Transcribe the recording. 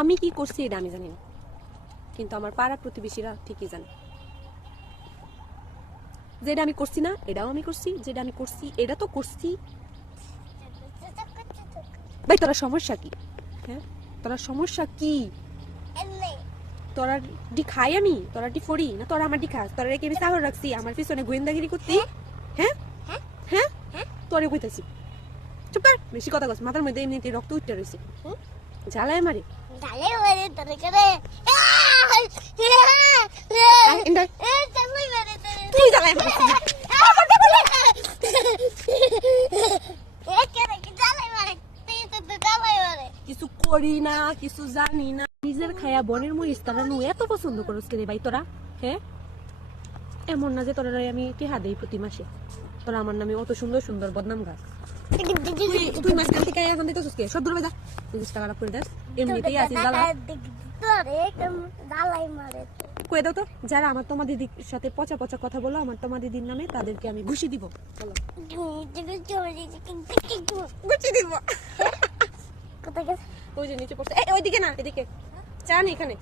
আমি কি করছি এটা আমি জানি না, কিন্তু আমার পাড়া প্রতিবেশীরা ঠিকই জানে। যেটা আমি করছি না এটাও আমি করছি, যেটা আমি করছি এটা তো করছি। ভাই তোরা সমস্যা কি? হ্যাঁ, তোরা সমস্যা কি? তোরা ডি খাই আমি, তোরা ডি ফড়ি না, তোরা আমার ডি খাস? তোরা রেখে আমি চাহর রাখছি আমার পিছনে গোয়েন্দাগিরি করতি? হ্যাঁ হ্যাঁ, তোরে কইতাছি চুপ কর, বেশি কথা কস, মাথার মধ্যে এমনিতে রক্ত উঠতে রয়েছে। জ্বালায় মারে তুই জ্বালায় মারিস। কিছু করি না, কিছু জানি না, নিজের খায়া বনের মরিচ তারানু এত পছন্দ করস কে রে ভাই তোরা? হ্যাঁ, এমন না যে তোরা আমি টিহা দেই প্রতি মাসে, তোরা আমার নামে অত সুন্দর সুন্দর বদনাম গাছ। তুই মাঝখান থেকে এখন দিতেছিস কে? সব দূরে যা, 30 টাকা লাভ করে দেস, এমনিতেই আছিস জ্বালা। কয়ে দাও তো, যারা আমার তোমার দিদির সাথে পচা পচা কথা বলো আমার তোমার দিদির নামে, তাদেরকে আমি ঘুষি দিব। বলো ঘুষি দিব। ওই যে নিচে পড়ছে, ওইদিকে না, এদিকে চান এখানে।